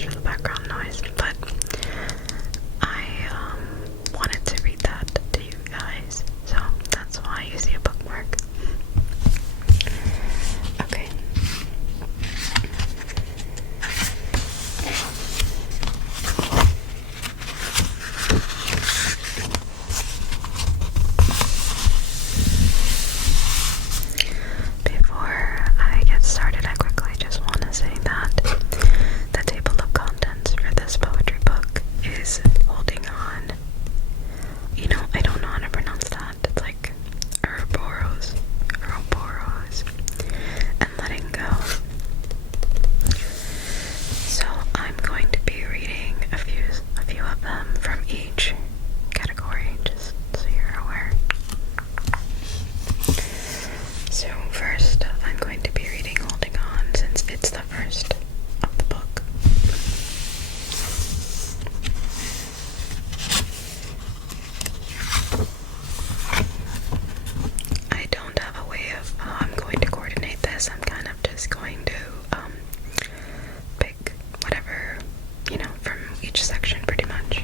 apologize for the background noise, but I wanted to read that to you guys, so that's why you see a bookmark. Okay. Before I get started, I quickly just want to say that the table of contents for this poetry book is holding on. You know, I don't know how to pronounce that. It's like 𝓿𝓲𝓭𝓮𝓸𝓼, and letting go. So I'm going to be reading a few of them from each category, just so you're aware. So first, I'm going to be reading Holding On, since it's the first of the book. I don't have a way of how I'm going to coordinate this. I'm kind of just going to pick whatever, you know, from each section pretty much.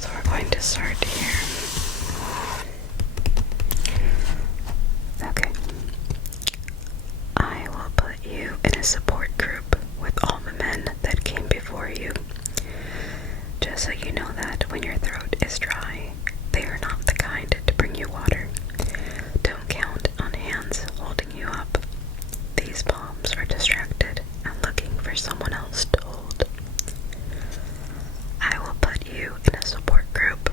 So we're going to start here. Okay. I will put you in a support group with all the men that came before you. Just so you know that when your throat is dry, they are not the kind to bring you water. Don't count on hands holding you up. These palms are distracted and looking for someone else to hold. I will put you in a support group.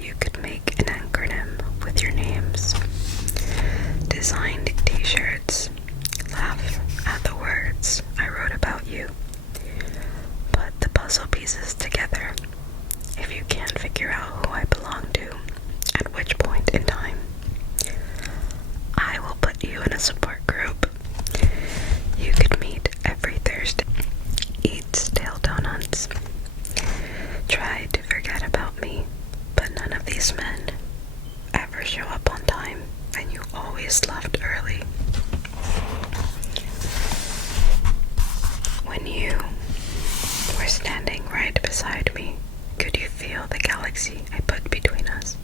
You could make an acronym with your names. Design t-shirts. Laugh at the words I wrote about you. Put the puzzle pieces together. If you can't figure out who I belong to, at which point in time, I will put you in a support group. You could meet every Thursday. Eat stale donuts. Try to forget about me, but none of these men ever show up on time, and you always left early. When you were standing right beside me, could you feel the galaxy I put between us?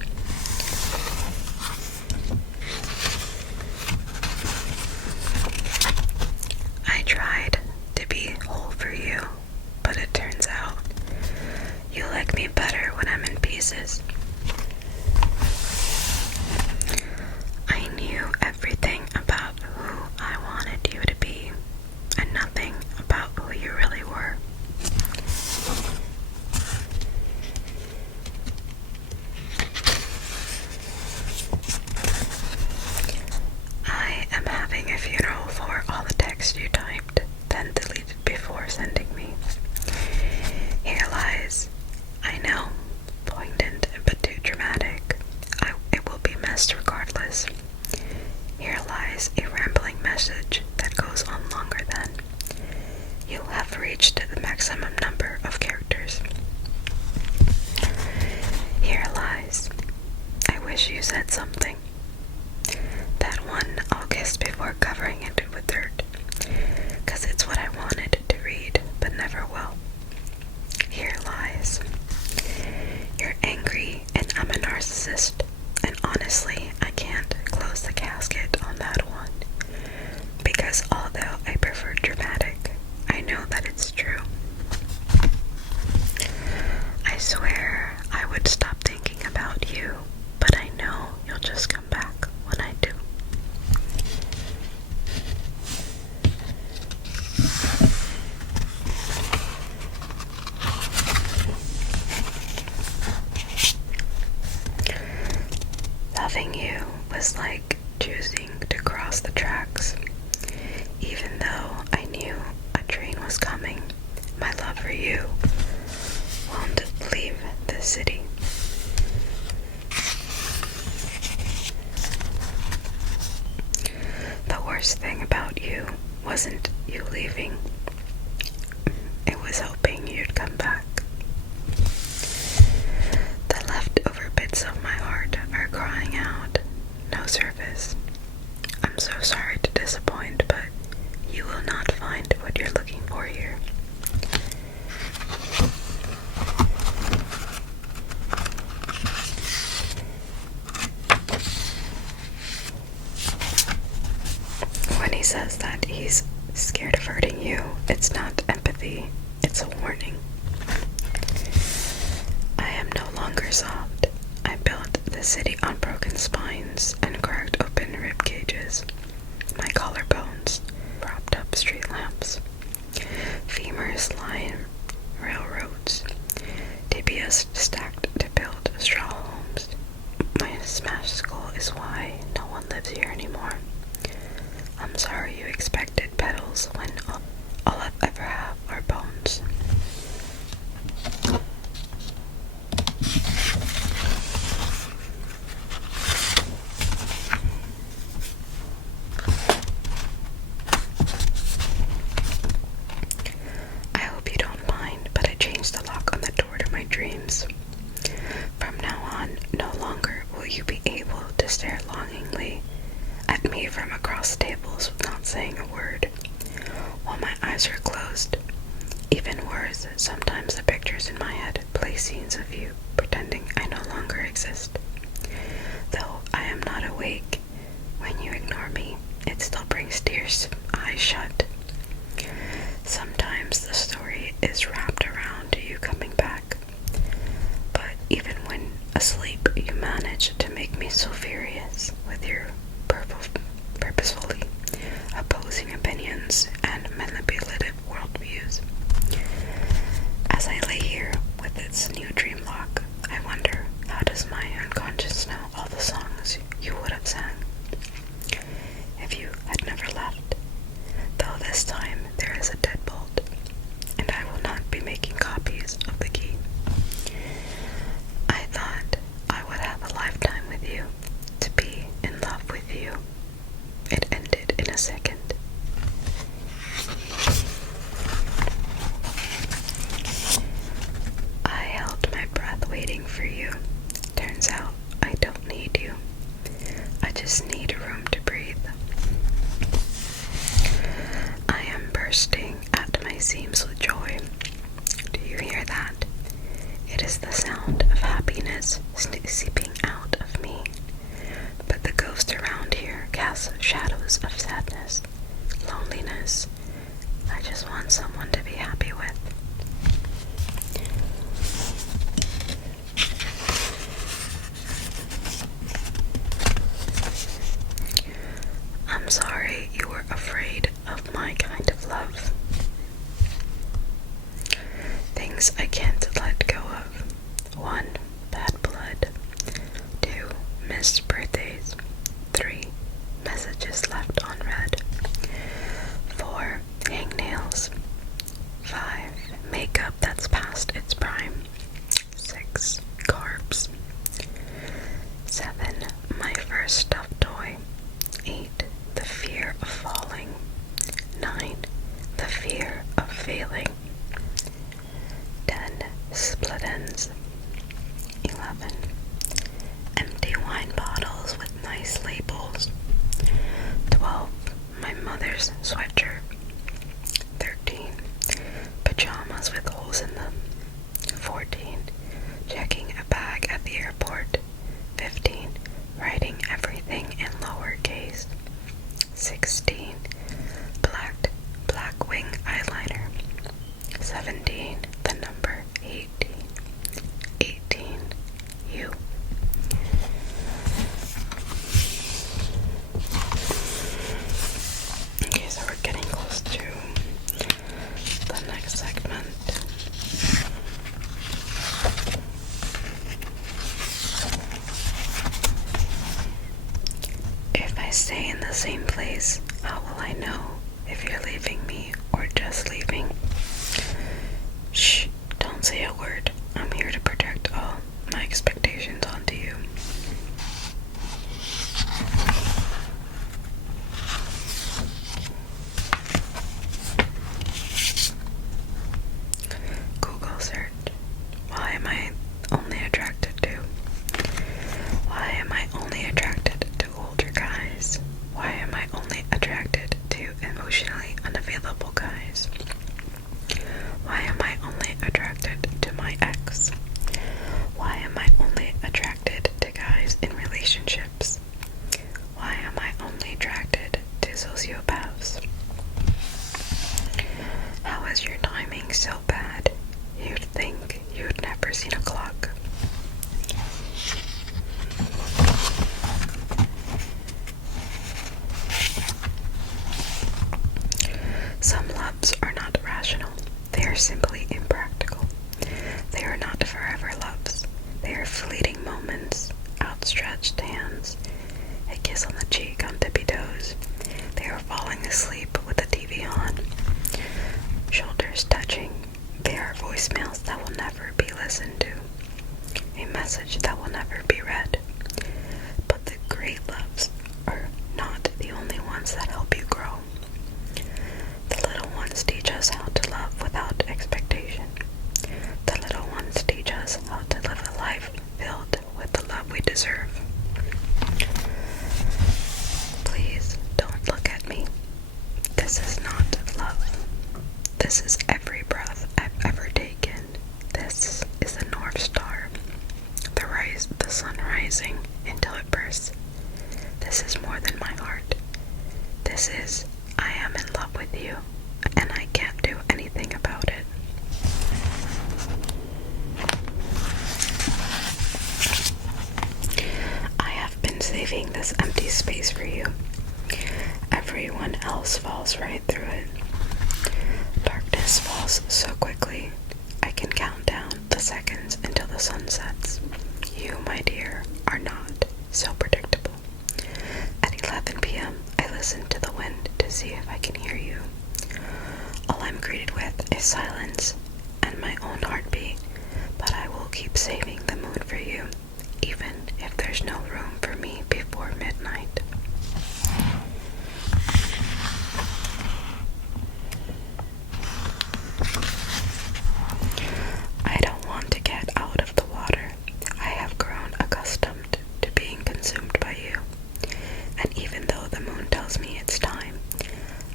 I tried to be whole for you, but it turns out you like me better when I'm in pieces. I knew everything about who I wanted you to be, and nothing about who you really were. I am having a funeral for all the text you typed, then deleted before sending me. Here lies, I know, poignant but too dramatic. It will be missed regardless. Here lies a rambling message that goes on longer than. You have reached the maximum number of characters. Here lies, I wish you said something. That one I'll kiss before covering it with dirt, 'cause it's what I wanted to read, but never will. Here lies, you're angry and I'm a narcissist, and honestly, I can't close the casket on that one, because although I prefer dramatic, I know that it's true. I swear I would stop thinking about you, but I know you'll just come back when I do. Loving you was like choosing to cross the tracks. Even though I knew a train was coming, my love for you won't leave the city. The worst thing about you wasn't you leaving. It was hoping you'd come back. The leftover bits of my heart are crying out, no service. I'm so sorry to disappoint, but you will not find you, it's not empathy, it's a warning. I am no longer soft. I built the city on broken spines and cracked open rib cages. My collarbones propped up street lamps. Femurs line railroads. TBS stacked to build straw homes. My smashed skull is why no one lives here anymore. I'm sorry you expected petals when all I've ever have are bones. I hope you don't mind, but I changed the lock on the door to my dreams. From now on, no longer will you be able to stare longingly at me from across tables without saying a word, while my eyes are closed. Even worse, sometimes the pictures in my head play scenes of you, pretending I no longer exist. Though I am not awake, when you ignore me, it still brings tears to my eyes shut. Sometimes the story is wrapped around you coming back, but even when asleep, you manage to make me so furious with your purposefully opposing opinions and manipulative worldviews. As I lay here with its new dream lock, I wonder, how does my unconscious know all the songs you would have sang if you had never left? Though this time there is a deadbolt, and I will not be making copies of the key. I thought I would have a lifetime with you, to be in love with you. It ended in a second. I held my breath waiting for you. Turns out I don't need you. I just need room to breathe. I am bursting at my seams with joy. Do you hear that? It is the sound of happiness seeping out of me. But the ghost around here casts shadows of sadness, loneliness. I just want someone to be happy with. I'm sorry you were afraid of my kind of love. Things I can't let go of. 1. Bad blood. 2. Missed birthdays. 3. Messages left unread. 4. Hangnails. 5. Makeup that's past its prime. 6. Carbs. 7. My first stuffed toy. 8. The fear of falling. 9. The fear of failing. 10. Split ends. 11. Empty wine bottles with nice labels. 12. My mother's sweatshirt. 13. Pajamas with holes in them. 14. Checking a bag at the airport. 15. Writing everything in lowercase. 16. Black wing eyeliner. 17. The number 18. 18. You. Okay, so we're getting close to the next segment. If I stay in the same place, how will I know if you're leaving me or just leaving? Shh, don't say a word. I'm here to project all my expectations onto you. Google search. Why am I only attracted to? Why am I only attracted to older guys? Why am I only attracted to emotionally unavailable guys? Why am I only attracted to my ex? Why am I only attracted to guys in relationships? Why am I only attracted to sociopaths? was your timing so bad, you'd think you'd never seen a clock. Some loves are not rational. They are simply impractical. They are not forever loves. They are fleeting moments, outstretched hands, a kiss on the cheek on tippy toes. They are falling asleep with the TV on, shoulders touching. They are voicemails that will never be listened to, a message that will never be read. But the great loves are not the only ones that help you grow. The little ones teach us how to love without expectation. The little ones teach us how to live a life filled with the love we deserve. Please don't look at me. This is not love. This is every breath I've ever taken. This is the North Star. The sun rising until it bursts. This is more than my heart. This is, I am in love with you, and I can't do anything about it. I have been saving this empty space for you. Everyone else falls right through it. Darkness falls so quickly, I can count down the seconds until the sun sets. You, my dear, are not so predictable. At 11 p.m., I listen to the wind to see if I can hear you. All I'm greeted with is silence and my own heartbeat, but I will keep saving the moon for you, even if there's no room for me before midnight. I don't want to get out of the water. I have grown accustomed to being consumed by you, and even though the moon tells me it's time,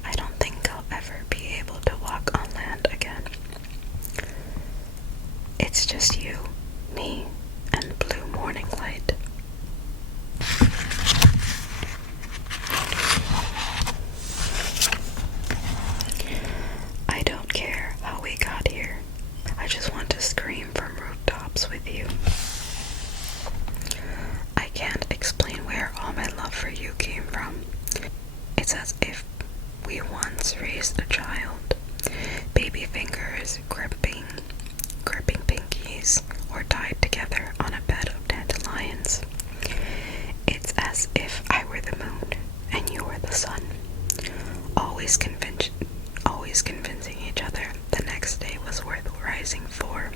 I don't think I'll ever be able to walk on land again. It's just you, me, and blue morning light. I don't care how we got here. I just want to scream from rooftops with you. I can't explain where all my love for you came from. It's as if we once raised a child. Baby fingers gripping pinkies, or tied together on a bed of dandelions. It's as if I were the moon and you were the sun, always convincing each other the next day was worth rising for.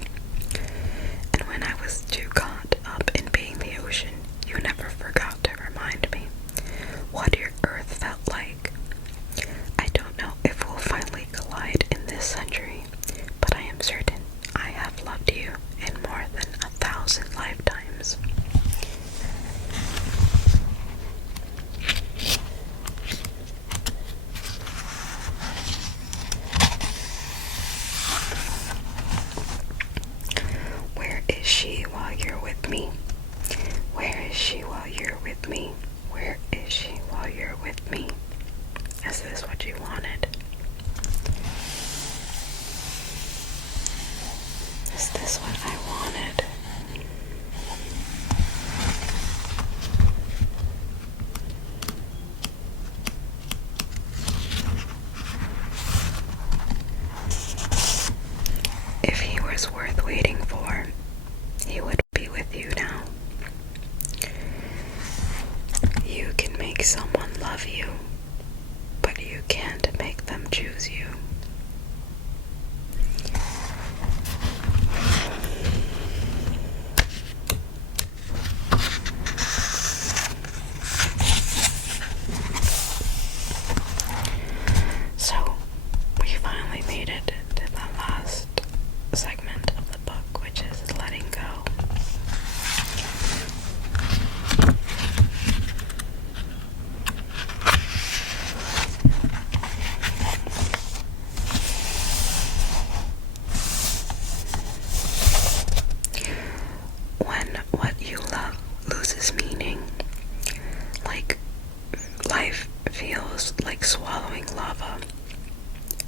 And when I was too caught up in being the ocean, you never forgot to remind me what your earth felt like. I don't know if we'll finally collide in this century, but I am certain I have loved you in more than 1,000 lifetimes. Where is she while you're with me? Where is she while you're with me? Where is she while you're with me? Is this what you wanted? Is this what I wanted? If he was worth waiting for, he would be with you now. You can make someone love you, but you can't make them choose you. So, we finally made it to the last segment of the book, which is letting go. When what you love loses meaning, like life feels like swallowing lava.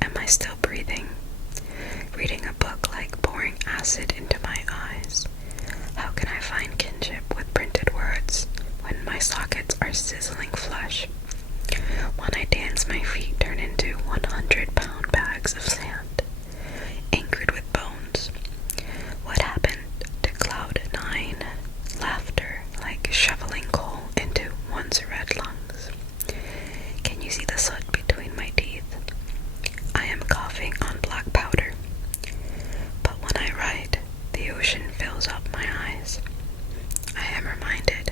Am I still breathing? Reading a book like pouring acid into my eyes. How can I find kinship with printed words when my sockets are sizzling flesh? When I dance, my feet turn into 100-pound bags of sand, anchored with bones. What happened to 𝓿𝓲𝓭𝓮𝓸𝓼? Laughter like shoveling coal into one's red lungs. Can you see the soot between my teeth? I am coughing on black powder. But when I write, the ocean fills up my eyes. I am reminded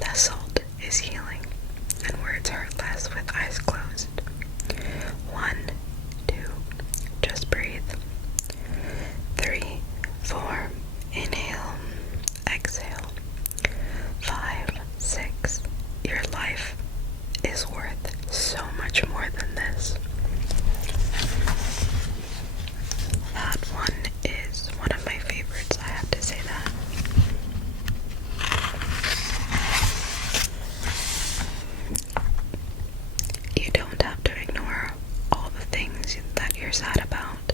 that salt is healing, and words hurt less with eyes closed. 1, 2, just breathe. 3, 4, inhale, exhale. 5, 6, your life is worth so much more than this. That one is one of my favorites, I have to say that. You don't have to ignore all the things that you're sad about.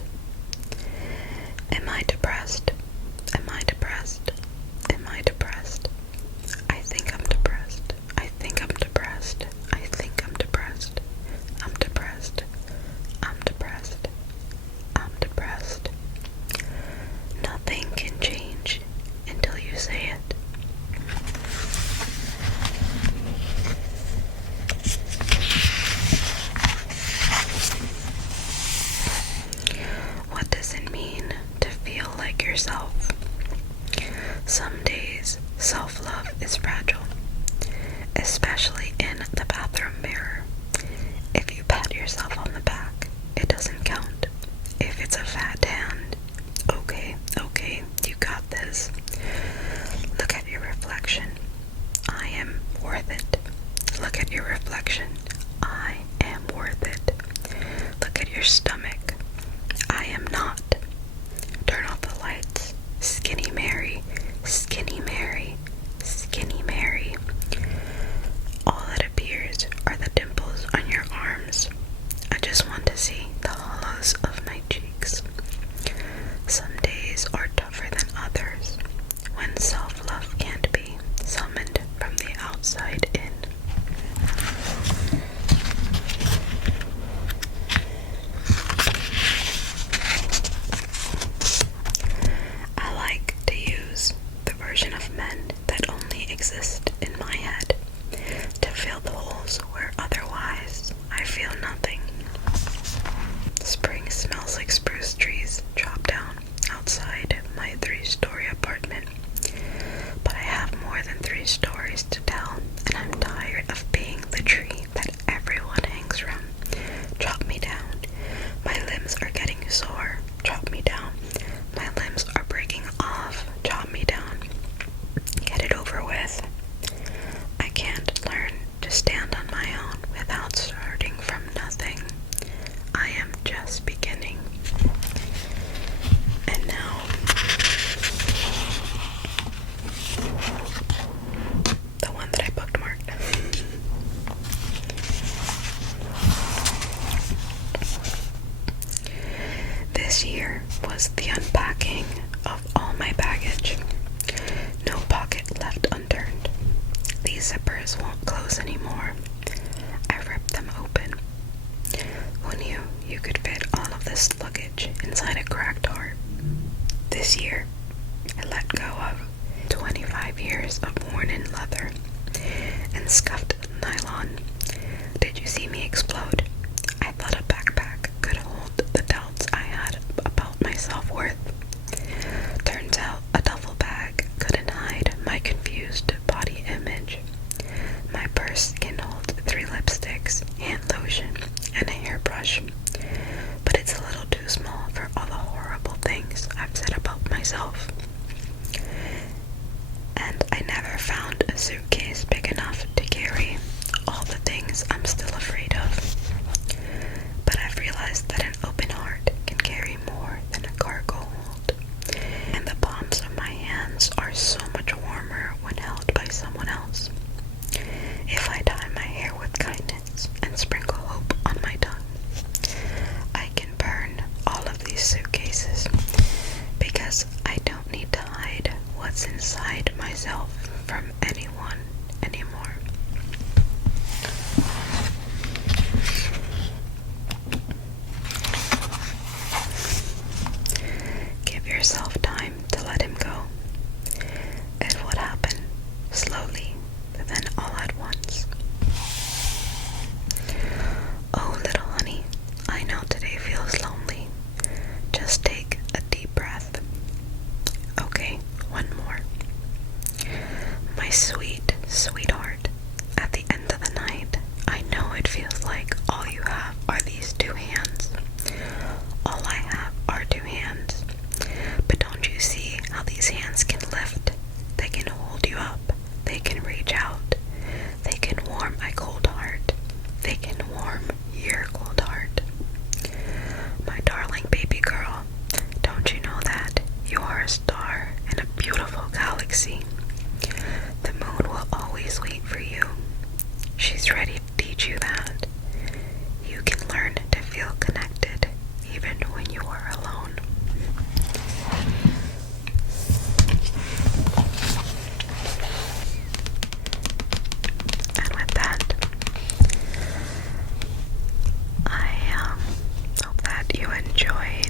Am I depressed? Am I depressed? Am I depressed? I think I'm depressed. I think I'm depressed. I think I'm depressed. I'm depressed. I'm depressed. I'm depressed. Nothing can change until you say it. What does it mean to feel like yourself? Some days, self-love is fragile, especially in the bathroom mirror. If you pat yourself on the back, it doesn't count. If it's a fat hand, okay, you got this. Look at your reflection. I am worth it. Look at your reflection. I am worth it. Look at your stomach. I am not. Turn off the lights. Skinny Mary, Skinny Mary, Skinny Mary. All that appears are the dimples on your arms. I just want to see the hollows of my cheeks. Some days are tougher than others, when self-love can't be summoned from the outside in. I like to use the version of men that only exist in my head to fill the holes where otherwise I feel nothing. Spring smells like spruce trees chopped down outside my 3-story apartment. But I have more than 3 stories to tell, and I'm tired of being the tree that everyone hangs from. Chop me down. My limbs are getting sore. Chop me down. My limbs are breaking off. Chop me down. Get it over with. I can't learn to stand on my own without starting from nothing. I am just beginning. And now, the one that I bookmarked. This year was the unpacking of all my baggage. No pocket left unturned. These zippers won't close anymore. I ripped them open. Who knew you could fit all of this luggage inside a cracked heart? This year, I let go of 25 years of worn-in leather and scuffed nylon. Did you see me explode? I thought a backpack could hold the doubts I had about my self-worth. Turns out a duffel bag couldn't hide my confused body image. My purse can hold 3 lipsticks, hand lotion, and a hairbrush, but it's a little too small for all the horrible things I've said about myself. And I never found a suitcase big enough to carry all the things I'm still afraid of. But I've realized that an open heart can carry more than a cargo hold, and the palms of my hands are so much warmer when held by someone else. If I tie my hair with kindness and sprinkle hope on my tongue, I can burn all of these suitcases what's inside myself from anyone anymore. Give yourself time to let him go. It would happen slowly, then all at once. Oh, little honey, I know today feels lonely. Just take a deep breath. Okay, one more. My sweet, sweetheart, at the end of the night, I know it feels like all you have are these two hands. All I have are two hands. But don't you see how these hands can lift? They can hold you up. They can reach out. They can warm my cold heart. They can warm your cold heart. My darling baby girl, don't you know that you are a star in a beautiful galaxy? The moon will always wait for you. She's ready to teach you that. You can learn to feel connected even when you are alone. And with that, I hope that you enjoyed